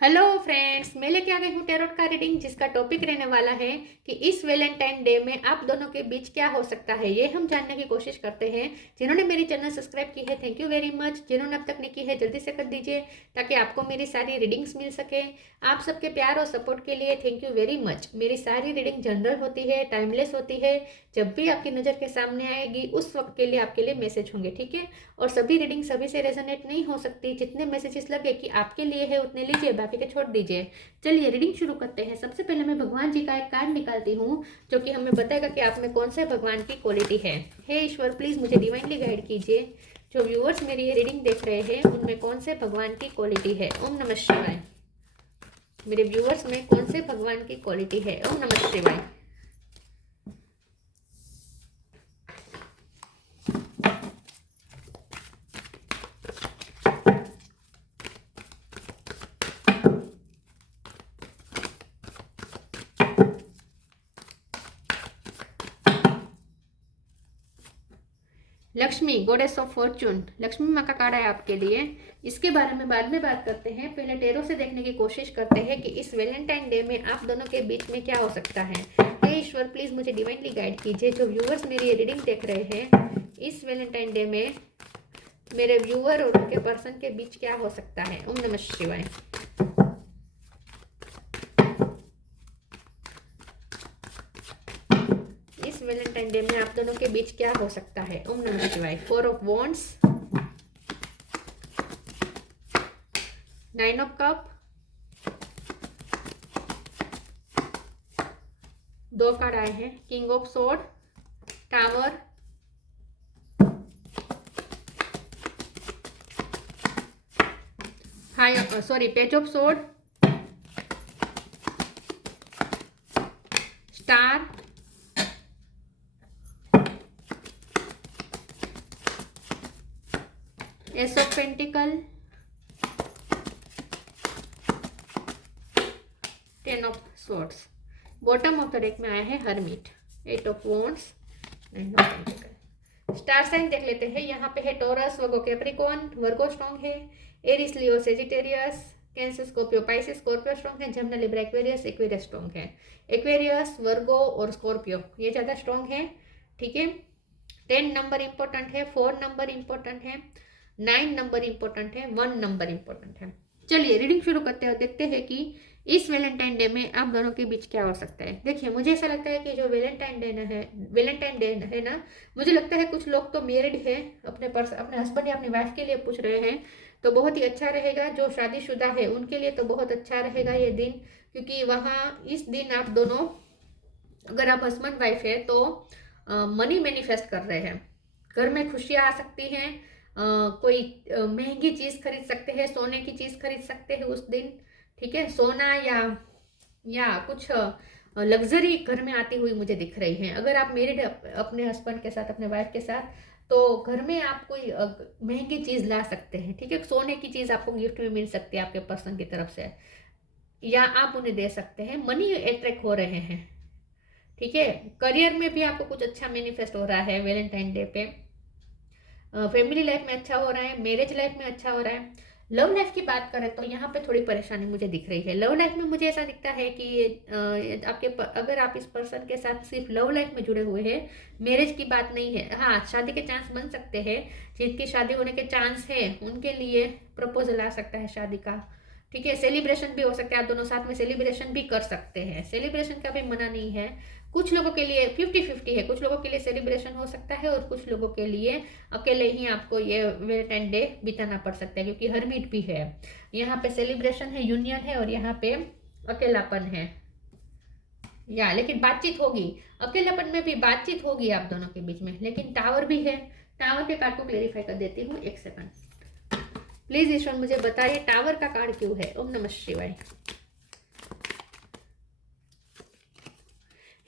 Hello friends, मैं लेके आ गई हूँ टैरोट का रीडिंग जिसका टॉपिक रहने वाला है कि इस वैलेंटाइन डे में आप दोनों के बीच क्या हो सकता है। ये हम जानने की कोशिश करते हैं। जिन्होंने मेरी चैनल सब्सक्राइब की है, थैंक यू वेरी मच। जिन्होंने अब तक नहीं की है, जल्दी से कर दीजिए ताकि आपको मेरी सारी रीडिंग्स मिल सके। आप सबके प्यार और सपोर्ट के लिए थैंक यू वेरी मच। मेरी सारी रीडिंग जनरल होती है, टाइमलेस होती है। जब भी आपकी नज़र के सामने आएगी उस वक्त के लिए आपके लिए मैसेज होंगे, ठीक है। और सभी रीडिंग सभी से रेजोनेट नहीं हो सकती। जितने मैसेजेस लगे कि आपके लिए है उतने लीजिए, बाकी के छोड़ दीजिए। चलिए रीडिंग शुरू करते हैं। सबसे पहले मैं भगवान जी का एक कार्ड निकालती हूँ जो कि हमें बताएगा कि आप में कौन से भगवान की क्वालिटी है। हे ईश्वर, प्लीज मुझे डिवाइनली गाइड कीजिए। जो व्यूअर्स मेरी ये रीडिंग देख रहे हैं उनमें कौन से भगवान की क्वालिटी है। ओम नमः शिवाय। मेरे व्यूअर्स में कौन से भगवान की क्वालिटी है। ओम नमः शिवाय। Lakshmi, goddess of Fortune, Lakshmi माँ का कार्ड है आपके लिए। इसके बारे में बाद में बात करते हैं। पहले टेरो से देखने की कोशिश करते हैं कि इस वैलेंटाइन डे में आप दोनों के बीच में क्या हो सकता है। हे ईश्वर, प्लीज मुझे डिवाइनली गाइड कीजिए। जो व्यूअर्स मेरी ये रीडिंग देख रहे हैं इस वैलेंटाइन डे में मेरे व्यूअर और उनके पर्सन के बीच क्या हो सकता है। ओम नमः शिवाय। इस वैलेंटाइन डे में आप दोनों के बीच क्या हो सकता है। ओम नमः शिवाय। 4 of wands, 9 of cup, 2 card आए हैं। King of sword, tower, page of sword, star, ace of pentacle, 10 of swords. Bottom of the deck में आया है hermit, 8 of wands, 9 of pentacle. Star sign देख लेते हैं। यहाँ पे है Taurus, Virgo, Capricorn, Virgo strong है। Aries, Leo, Sagittarius, Cancer, Scorpio, Pisces, Scorpio strong है। Gemini, Libra, Aquarius, Aquarius strong है। एक्वेरियस, वर्गो और स्कॉर्पियो ये ज़्यादा स्ट्रॉन्ग है, ठीक है। 10 नंबर इंपॉर्टेंट है, 4 नंबर इंपॉर्टेंट है, 9 नंबर इंपॉर्टेंट है, 1 नंबर इंपॉर्टेंट है। चलिए रीडिंग शुरू करते हैं। देखते हैं कि इस वैलेंटाइन डे में आप दोनों के बीच क्या हो सकता है। देखिए, मुझे ऐसा लगता है कि जो वैलेंटाइन डे है ना, मुझे लगता है कुछ लोग तो मैरिड है, अपने हस्बैंड या अपनी वाइफ के लिए पूछ रहे हैं, तो बहुत ही अच्छा रहेगा। जो शादीशुदा है उनके लिए तो बहुत अच्छा रहेगा ये दिन, क्योंकि वहाँ इस दिन आप दोनों, अगर आप हस्बैंड वाइफ है तो मनी मैनिफेस्ट कर रहे हैं। घर में खुशियाँ आ सकती हैं। कोई महंगी चीज़ खरीद सकते हैं, सोने की चीज़ खरीद सकते हैं उस दिन, ठीक है। सोना या कुछ लग्जरी घर में आती हुई मुझे दिख रही है। अगर आप मेरिड अपने हस्बैंड के साथ, अपने वाइफ के साथ, तो घर में आप कोई महंगी चीज़ ला सकते हैं, ठीक है। सोने की चीज़ आपको गिफ्ट में मिल सकती है आपके पर्सन की तरफ से, या आप उन्हें दे सकते हैं। मनी अट्रैक्ट हो रहे हैं, ठीक है। करियर में भी आपको कुछ अच्छा मैनिफेस्ट हो रहा है वैलेंटाइन डे पे। फैमिली लाइफ में अच्छा हो रहा है, मैरिज लाइफ में अच्छा हो रहा है। लव लाइफ की बात करें तो यहाँ पे थोड़ी परेशानी मुझे दिख रही है। लव लाइफ में मुझे ऐसा दिखता है कि अगर आप इस पर्सन के साथ सिर्फ लव लाइफ में जुड़े हुए हैं, मैरिज की बात नहीं है। हाँ, शादी के चांस बन सकते हैं। जिनकी शादी होने के चांस है उनके लिए प्रपोजल आ सकता है शादी का, ठीक है। सेलिब्रेशन भी हो सकता है, आप दोनों साथ में सेलिब्रेशन भी कर सकते हैं। सेलिब्रेशन का भी मना नहीं है। कुछ लोगों के लिए 50-50 है। कुछ लोगों के लिए सेलिब्रेशन हो सकता है और कुछ लोगों के लिए अकेले ही आपको ये वैलेंटाइन डे बिताना पड़ सकता है, क्योंकि हरमिट भी है। यहाँ पे सेलिब्रेशन है, यूनियन है, और यहाँ पे अकेलापन है। या लेकिन बातचीत होगी, अकेलापन में भी बातचीत होगी आप दोनों के बीच में। लेकिन टावर भी है। टावर के कार्ड को क्लेरिफाई कर देती हूँ, एक सेकंड प्लीज। ईश्वर मुझे बताइए टावर का कार्ड क्यों है। ओम नमः शिवाय।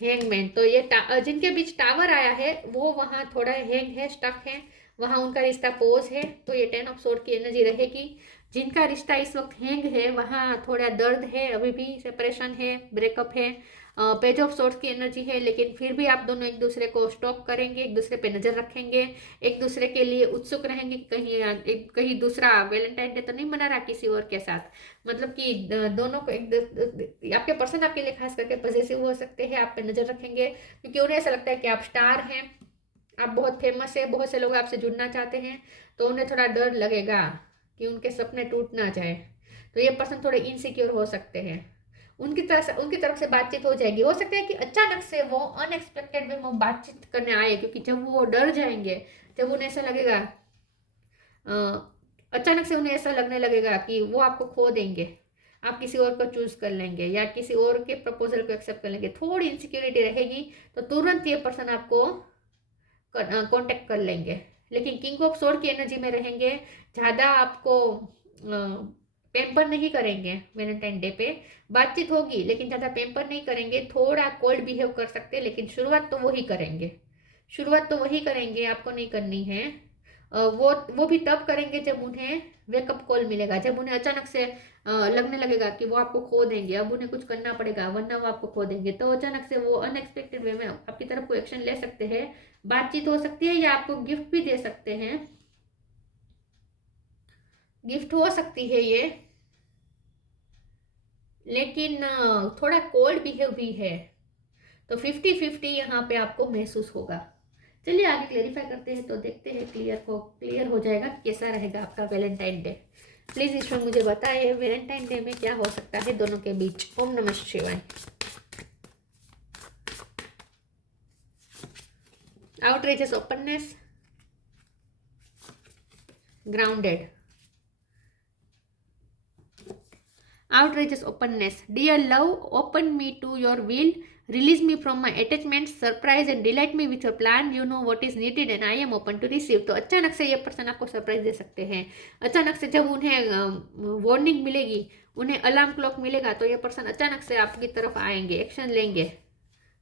हैंगमैन, तो ये जिनके बीच टावर आया है वो वहाँ थोड़ा हैंग है, स्टक है, वहाँ उनका रिश्ता पोज है। तो ये 10 ऑफ सोर्ड की एनर्जी रहेगी। जिनका रिश्ता इस वक्त हैंग है वहाँ थोड़ा दर्द है, अभी भी सेपरेशन है, ब्रेकअप है, पेज ऑफ सोर्ट्स की एनर्जी है, लेकिन फिर भी आप दोनों एक दूसरे को स्टॉक करेंगे, एक दूसरे पे नजर रखेंगे, एक दूसरे के लिए उत्सुक रहेंगे कि कहीं दूसरा वैलेंटाइन डे तो नहीं मना रहा किसी और के साथ। मतलब कि दोनों को आपके पर्सन आपके लिए खास करके पॉजिटिव हो सकते हैं, आप पे नजर रखेंगे क्योंकि उन्हें ऐसा लगता है कि आप स्टार हैं, आप बहुत फेमस है, बहुत से लोग आपसे जुड़ना चाहते हैं, तो उन्हें थोड़ा डर लगेगा कि उनके सपने टूट ना जाए। तो ये पर्सन थोड़े इनसिक्योर हो सकते हैं, उनकी तरफ से बातचीत हो जाएगी। हो सकता है कि अचानक से वो अनएक्सपेक्टेड में वो बातचीत करने आए, क्योंकि जब वो डर जाएंगे, जब उन्हें ऐसा लगेगा, अचानक से उन्हें ऐसा लगने लगेगा कि वो आपको खो देंगे, आप किसी और को चूज कर लेंगे या किसी और के प्रपोजल को एक्सेप्ट कर लेंगे, थोड़ी इनसिक्योरिटी रहेगी, तो तुरंत ये पर्सन आपको कांटेक्ट कर लेंगे। लेकिन किंग ऑफ सोर्ड की एनर्जी में रहेंगे, ज़्यादा आपको पेम्पर नहीं करेंगे, वैलेंटाइन डे पे बातचीत होगी लेकिन ज़्यादा पेम्पर नहीं करेंगे, थोड़ा कोल्ड बिहेव कर सकते हैं, लेकिन शुरुआत तो वही करेंगे, शुरुआत तो वही करेंगे, आपको नहीं करनी है। वो भी तब करेंगे जब उन्हें वेकअप कॉल मिलेगा, जब उन्हें अचानक से लगने लगेगा कि वो आपको खो देंगे, अब उन्हें कुछ करना पड़ेगा वरना वो आपको खो देंगे, तो अचानक से वो अनएक्सपेक्टेड वे में आपकी तरफ कोई एक्शन ले सकते हैं, बातचीत हो सकती है या आपको गिफ्ट भी दे सकते हैं, गिफ्ट हो सकती है ये, लेकिन थोड़ा कोल्ड बिहेव भी है, तो 50-50 यहाँ पे आपको महसूस होगा। चलिए आगे क्लेरिफाई करते हैं, तो देखते हैं क्लियर हो जाएगा कैसा रहेगा आपका वैलेंटाइन डे। प्लीज ईश्वर मुझे बताइए वैलेंटाइन डे में क्या हो सकता है दोनों के बीच। ओम नमः शिवाय। Outrageous openness, grounded, outrageous openness. Dear love, open me to your will, release me from my attachments, surprise and delight me with your plan, you know what is needed and I am open to receive. तो अचानक से ये person आपको surprise दे सकते हैं, अचानक से जब उन्हें वार्निंग मिलेगी, उन्हें अलार्म क्लॉक मिलेगा, तो ये पर्सन अचानक से आपकी तरफ आएंगे, एक्शन लेंगे,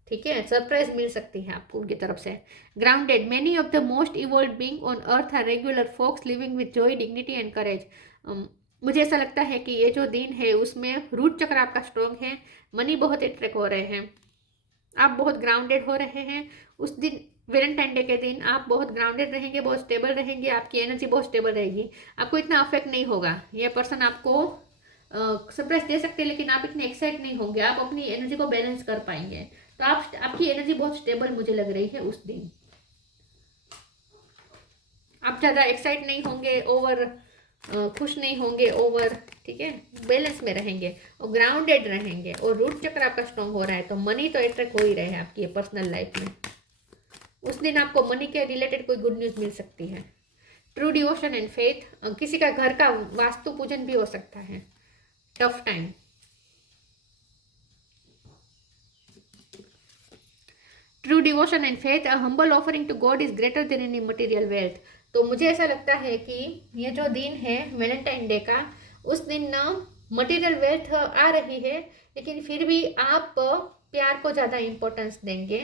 ठीक है, सरप्राइज मिल सकती है आपको उनकी तरफ से। Grounded, many of the most evolved being on earth are regular folks living with joy, dignity and courage. मुझे ऐसा लगता है कि ये जो दिन है उसमें रूट चक्र आपका स्ट्रॉन्ग है, मनी बहुत अट्रैक्ट हो रहे हैं, आप बहुत ग्राउंडेड हो रहे हैं उस दिन, वैलेंटाइन डे के दिन आप बहुत ग्राउंडेड रहेंगे, बहुत स्टेबल रहेंगे, आपकी एनर्जी बहुत स्टेबल रहेगी, आपको इतना अफेक्ट नहीं होगा। ये पर्सन आपको सरप्राइज दे सकते हैं लेकिन आप इतने एक्साइट नहीं होंगे, आप अपनी एनर्जी को बैलेंस कर पाएंगे, तो आपकी एनर्जी बहुत स्टेबल मुझे लग रही है उस दिन। आप ज़्यादा एक्साइट नहीं होंगे, ओवर खुश नहीं होंगे ओवर, ठीक है, बैलेंस में रहेंगे और ग्राउंडेड रहेंगे, और रूट चक्र आपका स्ट्रॉन्ग हो रहा है, तो मनी तो अट्रैक्ट हो ही रहे हैं आपकी पर्सनल लाइफ में। उस दिन आपको मनी के रिलेटेड कोई गुड न्यूज़ मिल सकती है। ट्रू डिवोशन एंड फेथ, किसी का घर का वास्तु पूजन भी हो सकता है। Tough time, true devotion and faith, a humble offering to God is greater than any material wealth. तो मुझे ऐसा लगता है कि ये जो दिन है वैलेंटाइन डे का, उस दिन ना मटेरियल वेल्थ आ रही है, लेकिन फिर भी आप प्यार को ज़्यादा इम्पोर्टेंस देंगे।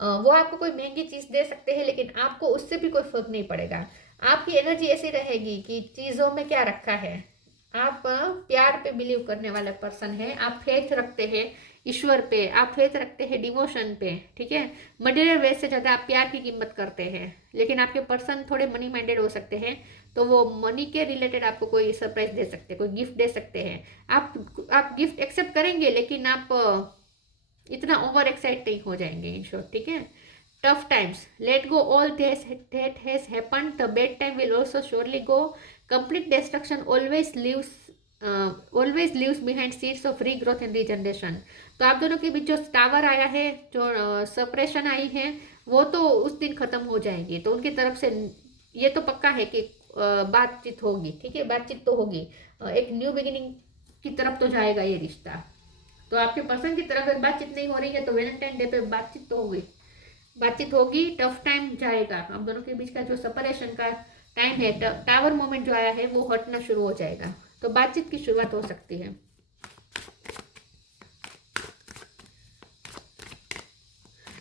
वो आपको कोई महंगी चीज़ दे सकते हैं लेकिन आपको उससे भी कोई फर्क नहीं पड़ेगा, आपकी एनर्जी ऐसी रहेगी कि चीज़ों में क्या रखा है, आप प्यार पे बिलीव करने वाला पर्सन है, आप फेथ रखते हैं ईश्वर पे, आप फेथ रखते हैं डिवोशन पे, ठीक है, मटेरियल वेल्थ से ज़्यादा आप प्यार की कीमत करते हैं। लेकिन आपके पर्सन थोड़े मनी माइंडेड हो सकते हैं, तो वो मनी के रिलेटेड आपको कोई सरप्राइज दे सकते हैं, कोई गिफ्ट दे सकते हैं, आप गिफ्ट एक्सेप्ट करेंगे लेकिन आप इतना ओवर एक्साइट नहीं हो जाएंगे इन शॉर्ट, ठीक है। Tough times, let go all that has happened, the bad time will also surely go, complete destruction always leaves behind seeds of regrowth and regeneration। तो आप दोनों के बीच जो टावर आया है, जो सेपरेशन आई है, वो तो उस दिन खत्म हो जाएगी, तो उनकी तरफ से ये तो पक्का है कि बातचीत होगी, ठीक है, बातचीत तो होगी, एक न्यू बिगिनिंग की तरफ तो जाएगा ये रिश्ता। तो आपके पर्सन की तरफ अगर बातचीत नहीं हो रही है तो वैलेंटाइन डे पे बातचीत तो होगी, बातचीत होगी, टफ टाइम जाएगा, आप दोनों के बीच का जो सेपरेशन का टाइम है, टावर मोमेंट जो आया है वो हटना शुरू हो जाएगा, तो बातचीत की शुरुआत हो सकती है।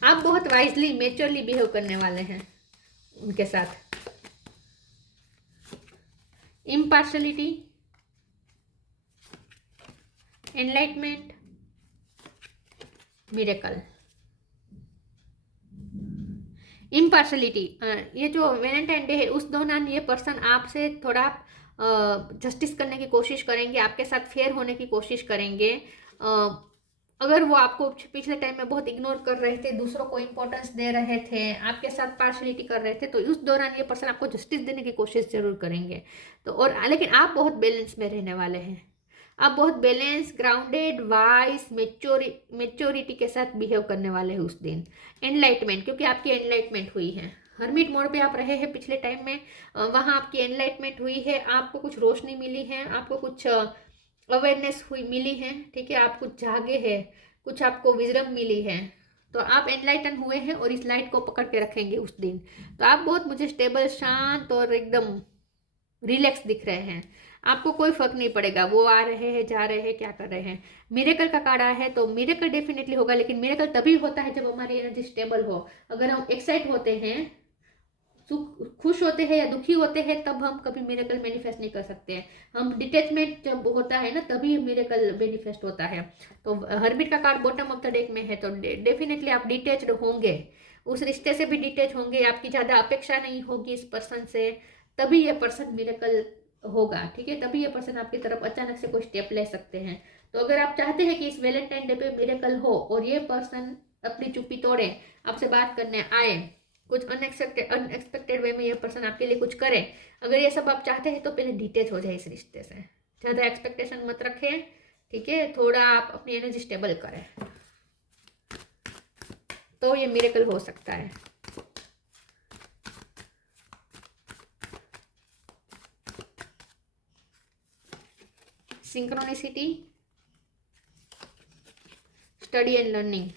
आप बहुत वाइजली मेच्योरली बिहेव करने वाले हैं उनके साथ। Impartiality, enlightenment, miracle, impartiality. ये जो वैलेंटाइन डे है उस दौरान ये पर्सन आपसे थोड़ा जस्टिस करने की कोशिश करेंगे, आपके साथ फेयर होने की कोशिश करेंगे। अगर वो आपको पिछले टाइम में बहुत इग्नोर कर रहे थे, दूसरों को इंपॉर्टेंस दे रहे थे, आपके साथ पार्शलिटी कर रहे थे, तो उस दौरान ये पर्सन आपको जस्टिस देने की कोशिश जरूर करेंगे। तो और लेकिन आप बहुत बैलेंस में रहने वाले हैं, आप बहुत बैलेंस, ग्राउंडेड, वाइस, मेच्योरिटी के साथ बिहेव करने वाले हैं उस दिन। एनलाइटमेंट, क्योंकि आपकी एनलाइटमेंट हुई है, हर्मिट मोड पे आप रहे हैं पिछले टाइम में, वहाँ आपकी एनलाइटमेंट हुई है, आपको कुछ रोशनी मिली है, आपको कुछ अवेयरनेस हुई मिली है, ठीक है, आप कुछ जागे हैं, कुछ आपको विजडम मिली है, तो आप एनलाइटन हुए हैं और इस लाइट को पकड़ के रखेंगे उस दिन। तो आप बहुत मुझे स्टेबल, शांत और एकदम रिलैक्स दिख रहे हैं, आपको कोई फर्क नहीं पड़ेगा वो आ रहे हैं, जा रहे हैं, क्या कर रहे हैं। मिरेकल का कार्ड आया है, तो मिरेकल डेफिनेटली होगा, लेकिन मिरेकल तभी होता है जब हमारी एनर्जी स्टेबल हो। अगर हम एक्साइट होते हैं, खुश होते हैं या दुखी होते हैं, तब हम कभी मिरेकल मैनिफेस्ट नहीं कर सकते हैं। हम डिटैचमेंट जब होता है ना, तभी मिरेकल मैनिफेस्ट होता है। तो हर्मिट का card bottom of the deck में है, तो डेफिनेटली आप डिटैच्ड होंगे, उस रिश्ते से भी डिटैच होंगे, आपकी ज़्यादा अपेक्षा नहीं होगी इस पर्सन से, तभी ये पर्सन मिरेकल होगा, ठीक है, तभी ये पर्सन आपकी तरफ अचानक से कोई स्टेप ले सकते हैं। तो अगर आप चाहते हैं कि इस वैलेंटाइन डे पे मिरेकल हो और ये पर्सन अपनी चुप्पी तोड़े, आपसे बात करने आए, कुछ अनएक्सपेक्टेड वे में ये पर्सन आपके लिए कुछ करे, अगर ये सब आप चाहते हैं तो पहले डिटेच हो जाए इस रिश्ते से, ज़्यादा एक्सपेक्टेशन मत रखें, ठीक है, थोड़ा आप अपनी एनर्जी स्टेबल करें, तो ये मिरेकल हो सकता है। Synchronicity, study and learning,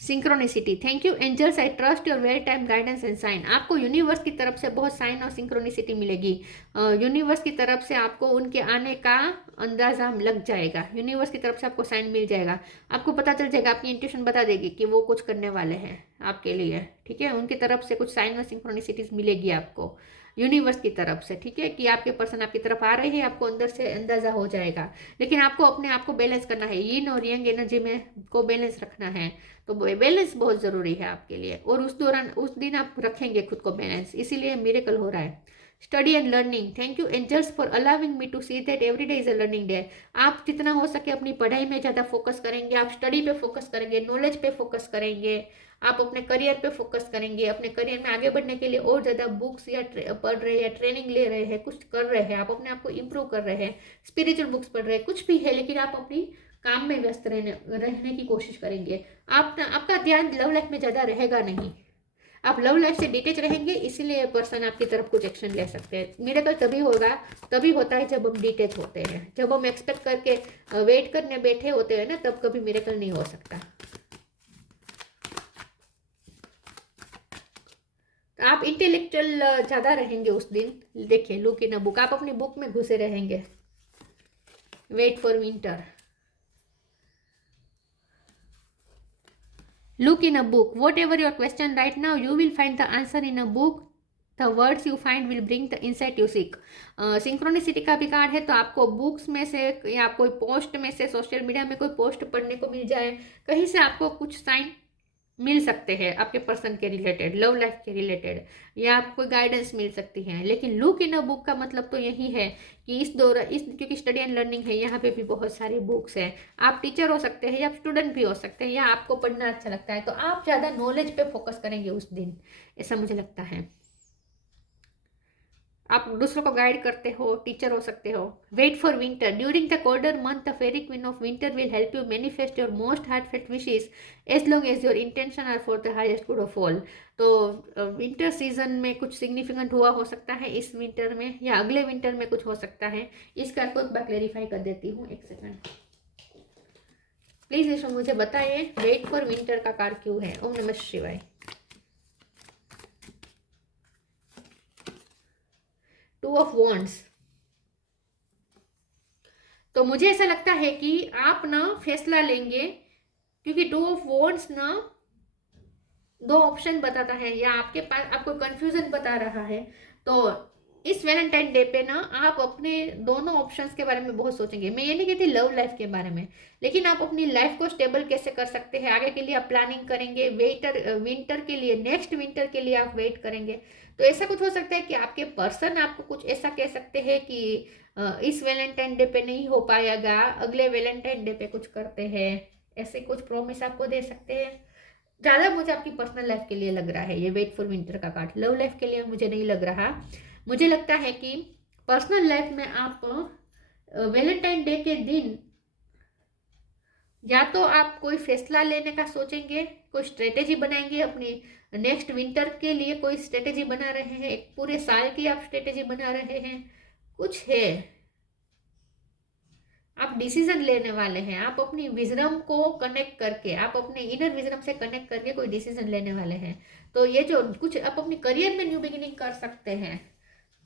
synchronicity, thank you angels, I trust your well time guidance and sign. आपको यूनिवर्स की तरफ से बहुत साइन और सिंक्रोनिसिटी मिलेगी, यूनिवर्स की तरफ से आपको उनके आने का अंदाजा लग जाएगा, यूनिवर्स की तरफ से आपको साइन मिल जाएगा, आपको पता चल जाएगा, आपकी इंट्यूशन बता देगी कि वो कुछ करने वाले हैं आपके लिए, ठीक है, उनकी तरफ से कुछ साइन और सिंक्रोनिसिटीज मिलेगी आपको यूनिवर्स की तरफ से, ठीक है, कि आपके पर्सन आपकी तरफ आ रहे हैं, आपको अंदर से अंदाजा हो जाएगा। लेकिन आपको अपने आप को बैलेंस करना है, यीन और यंग एनर्जी में को बैलेंस रखना है, तो बैलेंस बहुत ज़रूरी है आपके लिए, और उस दौरान उस दिन आप रखेंगे खुद को बैलेंस, इसीलिए मिरेकल हो रहा है। Study and learning, thank you angels for allowing me to see that every day is a learning day. आप जितना हो सके अपनी पढ़ाई में ज़्यादा फोकस करेंगे, आप स्टडी पे फोकस करेंगे, नॉलेज पे फोकस करेंगे, आप अपने करियर पे फोकस करेंगे, अपने करियर में आगे बढ़ने के लिए और ज़्यादा बुक्स या पढ़ रहे हैं या ट्रेनिंग ले रहे हैं, कुछ कर रहे हैं, आप अपने आप को इम्प्रूव कर रहे हैं, स्पिरिचुअल बुक्स पढ़ रहे हैं, कुछ भी है, लेकिन आप अपनी काम में व्यस्त रहने की कोशिश करेंगे। आपका ध्यान लव लाइफ में ज़्यादा रहेगा नहीं, आप लव लाइफ से डिटेच रहेंगे, इसीलिए पर्सन आपकी तरफ कुछ एक्शन ले सकते हैं। मिरेकल तभी होगा, तभी होता है जब हम डिटेच होते हैं, जब हम एक्सपेक्ट करके वेट करने बैठे होते हैं ना, तब कभी मिरेकल नहीं हो सकता। आप इंटेलेक्चुअल ज़्यादा रहेंगे उस दिन, देखिए लुक इन अ बुक, आप अपनी बुक में घुसे रहेंगे। Wait for winter, look in a book, whatever your question right now, you will find the answer in a book, the words you find will bring the insight you seek। Synchronicity का भी card है, तो आपको books में से या कोई post में से, सोशल मीडिया में कोई पोस्ट पढ़ने को मिल जाए, कहीं से आपको कुछ साइन मिल सकते हैं आपके पर्सन के रिलेटेड, लव लाइफ के रिलेटेड, या आपको कोई गाइडेंस मिल सकती है। लेकिन लुक इन अ बुक का मतलब तो यही है कि इस क्योंकि स्टडी एंड लर्निंग है, यहाँ पे भी बहुत सारी बुक्स हैं, आप टीचर हो सकते हैं या आप स्टूडेंट भी हो सकते हैं, या आपको पढ़ना अच्छा लगता है, तो आप ज़्यादा नॉलेज पे फोकस करेंगे उस दिन, ऐसा मुझे लगता है। आप दूसरों को गाइड करते हो, टीचर हो सकते हो। Wait for winter, during the colder month the fairy queen of winter will help you manifest your most heartfelt wishes as long as your intention are for the highest good of all. तो winter season में कुछ significant हुआ हो सकता है इस winter में, या अगले विंटर में कुछ हो सकता है, इस कार्ड को एक बार क्लेरिफाई कर देती हूँ, एक सेकंड प्लीज इसमें मुझे बताइए वेट फॉर विंटर का कार्ड क्यों है। ओम नमः शिवाय। टू ऑफ वॉन्ड्स, तो मुझे ऐसा लगता है कि आप ना फैसला लेंगे, क्योंकि टू ऑफ वॉन्ड्स ना दो ऑप्शन बताता है, या आपके पास आपको कंफ्यूजन बता रहा है, तो इस वैलेंटाइन डे पे ना आप अपने दोनों ऑप्शंस के बारे में बहुत सोचेंगे। मैं ये नहीं कहती लव लाइफ के बारे में, लेकिन आप अपनी लाइफ को स्टेबल कैसे कर सकते हैं, आगे के लिए आप प्लानिंग करेंगे। विंटर के लिए, नेक्स्ट विंटर के लिए आप वेट करेंगे। तो ऐसा कुछ हो सकता है कि आपके पर्सन आपको कुछ ऐसा कह सकते हैं कि इस वैलेंटाइन डे पे नहीं हो पाएगा, अगले वैलेंटाइन डे पे कुछ करते हैं, ऐसे कुछ प्रॉमिस आपको दे सकते हैं। ज़्यादा मुझे आपकी पर्सनल लाइफ के लिए लग रहा है ये वेट फॉर विंटर का कार्ड। लव लाइफ के लिए मुझे नहीं लग रहा। मुझे लगता है कि पर्सनल लाइफ में आप वैलेंटाइन डे के दिन या तो आप कोई फैसला लेने का सोचेंगे, कोई स्ट्रेटेजी बनाएंगे अपनी नेक्स्ट विंटर के लिए, कोई स्ट्रेटेजी बना रहे हैं, एक पूरे साल की आप स्ट्रेटेजी बना रहे हैं, कुछ है आप डिसीजन लेने वाले हैं। आप अपनी विजडम को कनेक्ट करके, आप अपने इनर विजडम से कनेक्ट करके कोई डिसीजन लेने वाले हैं। तो ये जो कुछ आप अपनी करियर में न्यू बिगिनिंग कर सकते हैं,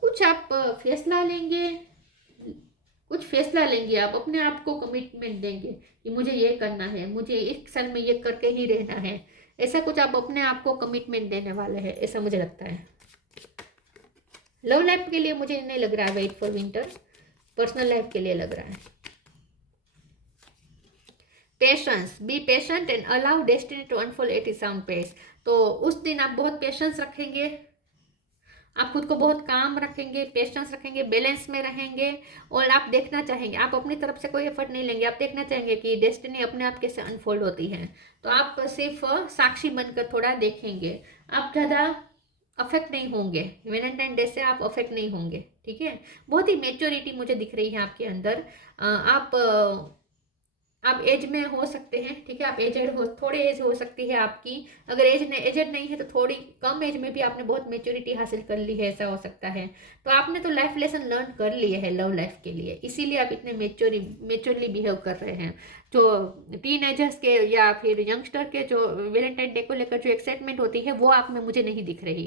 कुछ आप फैसला लेंगे, कुछ फैसला लेंगे, आप अपने आप को कमिटमेंट देंगे कि मुझे ये करना है, मुझे एक साल में ये करके ही रहना है। ऐसा कुछ आप अपने आप को कमिटमेंट देने वाले हैं, ऐसा मुझे लगता है। लव लाइफ के लिए मुझे नहीं लग रहा है wait for winter, personal life के लिए लग रहा है। Patience, be patient and allow destiny to unfold at its own pace. तो उस दिन आप बहुत पेशेंस रखेंगे, आप खुद को बहुत काम रखेंगे, पेशेंस रखेंगे, बैलेंस में रहेंगे, और आप देखना चाहेंगे, आप अपनी तरफ से कोई एफर्ट नहीं लेंगे, आप देखना चाहेंगे कि डेस्टिनी अपने आप कैसे अनफोल्ड होती है। तो आप सिर्फ साक्षी बनकर थोड़ा देखेंगे, आप ज़्यादा अफेक्ट नहीं होंगे। वैलेंटाइन डे से आप अफेक्ट नहीं होंगे, ठीक है। बहुत ही मेच्योरिटी मुझे दिख रही है आपके अंदर। आप एज में हो सकते हैं, ठीक है, आप एजेड हो, थोड़े एज हो सकती है आपकी। अगर एजेड नहीं है तो थोड़ी कम एज में भी आपने बहुत मेच्योरिटी हासिल कर ली है, ऐसा हो सकता है। तो आपने तो लाइफ लेसन लर्न कर लिए है लव लाइफ के लिए, इसीलिए आप इतने मेच्योरली बिहेव कर रहे हैं। जो टीनेजर्स के या फिर यंगस्टर के जो वैलेंटाइन डे को लेकर जो एक्साइटमेंट होती है वो आप में मुझे नहीं दिख रही,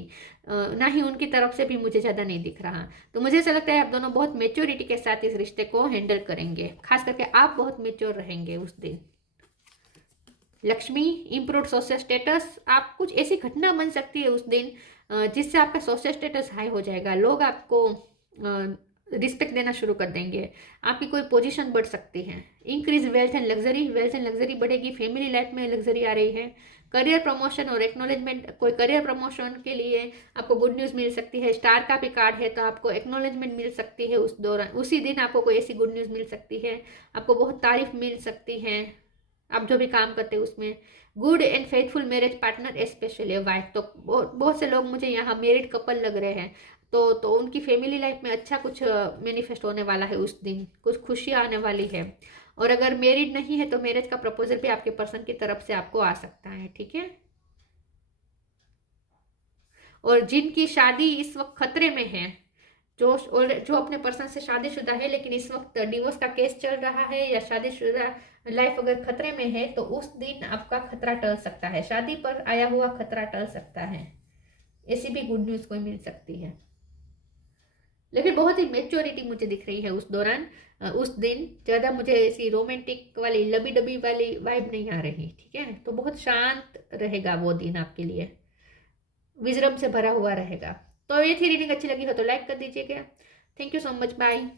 ना ही उनकी तरफ से भी मुझे ज़्यादा नहीं दिख रहा। तो मुझे ऐसा लगता है आप दोनों बहुत मेच्योरिटी के साथ इस रिश्ते को हैंडल करेंगे, खास करके आप बहुत मेच्योर रहेंगे उस दिन। लक्ष्मी, इम्प्रूव सोशल स्टेटस, आप कुछ ऐसी घटना बन सकती है उस दिन जिससे आपका सोशल स्टेटस हाई हो जाएगा, लोग आपको रिस्पेक्ट देना शुरू कर देंगे, आपकी कोई पोजीशन बढ़ सकती है। Increase wealth and luxury, wealth and luxury बढ़ेगी, फैमिली लाइफ में लग्जरी आ रही है। करियर प्रमोशन और एक्नॉलेजमेंट, कोई करियर प्रमोशन के लिए आपको गुड न्यूज़ मिल सकती है। स्टार का भी कार्ड है तो आपको एक्नॉलेजमेंट मिल सकती है उस दौरान, उसी दिन आपको कोई ऐसी गुड न्यूज़ मिल सकती है, आपको बहुत तारीफ मिल सकती है आप जो भी काम करते हैं उसमें। Good and faithful marriage partner specially wife, तो बहुत से लोग मुझे यहाँ मैरिड कपल लग रहे हैं, तो उनकी फैमिली लाइफ में अच्छा कुछ मैनिफेस्ट होने वाला है उस दिन, कुछ खुशियाँ आने वाली है। और अगर मैरिड नहीं है तो मैरिज का प्रपोजल भी आपके पर्सन की तरफ से आपको आ सकता है, ठीक है। और जिनकी शादी इस वक्त खतरे में है, जो अपने पर्सन से शादीशुदा है लेकिन इस वक्त डिवोर्स का केस चल रहा है, या शादीशुदा लाइफ अगर खतरे में है, तो उस दिन आपका खतरा टल सकता है, शादी पर आया हुआ खतरा टल सकता है, ऐसी भी गुड न्यूज़ कोई मिल सकती है। लेकिन बहुत ही मेच्योरिटी मुझे दिख रही है उस दौरान, उस दिन ज़्यादा मुझे ऐसी रोमांटिक वाली लबी डबी वाली वाइब नहीं आ रही, ठीक है। तो बहुत शांत रहेगा वो दिन आपके लिए, विजडम से भरा हुआ रहेगा। तो ये थी रीडिंग अच्छी लगी हो तो लाइक कर दीजिएगा। Thank you so much, bye.